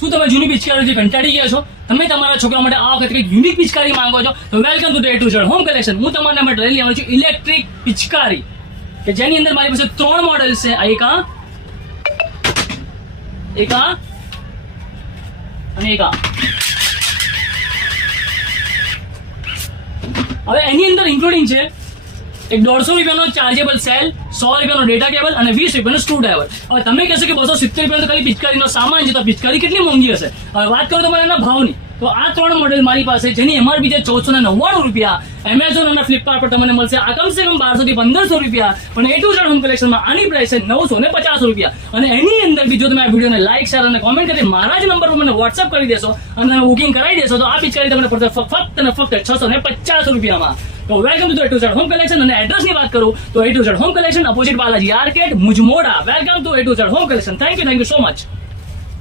શું તમે જૂની પિચકારીથી કંટાળી ગયા છો? તમે તમારા છોકરા માટે આ વખતે કંઈક યુનિક પિચકારી માંગો છો તો welcome to A to Z home collection. હું તમારા માટે લઈ આવ્યો છું ઇલેક્ટ્રિક પિચકારી કે જેની અંદર મારી પાસે 3 મોડેલ્સ છે. એક આ અને એક આ. હવે એની અંદર ઇન્ક્લુડિંગ છે એક 150 રૂપિયાનો ચાર્જેબલ સેલ, 100 રૂપિયાનો ડેટા કેબલ અને 20 રૂપિયાનો સ્ક્રૂ ડ્રાઈવર. હવે તમે કહેશો કે 270 રૂપિયાનો ખાલી પિચકારીનો સામાન છે તો પિચકારી કેટલી મોંઘી હશે? હવે વાત કરું તમારે એના ભાવની તો આ 3 મોડેલ મારી પાસે જેની એમઆરપી છે 1499 રૂપિયા. એમેઝોન અને ફ્લિપકાર્ટ પર તમને મળશે આ કમસે કમ 1200 થી 1500 રૂપિયા. પણ A to Z હોમ કલેક્શનમાં આની પ્રાઇસ છે 950 રૂપિયા. અને એની અંદર બી જો તમે આ વિડીયોને લાઈક, શેર અને કોમેન્ટ કરી મારા જ નંબર પર મને વોટ્સઅપ કરી દેશો અને બુકિંગ કરાવી દેશો તો આ પિચકારી તમને પડશે ફક્ત અને ફક્ત 650 રૂપિયામાં. તો welcome to A to Z home collection. અને એડ્રેસની વાત કરું તો A to Z home collection, opposite Balaji arcade, Mujmahuda. Welcome to A to Z home collection. Thank you so much.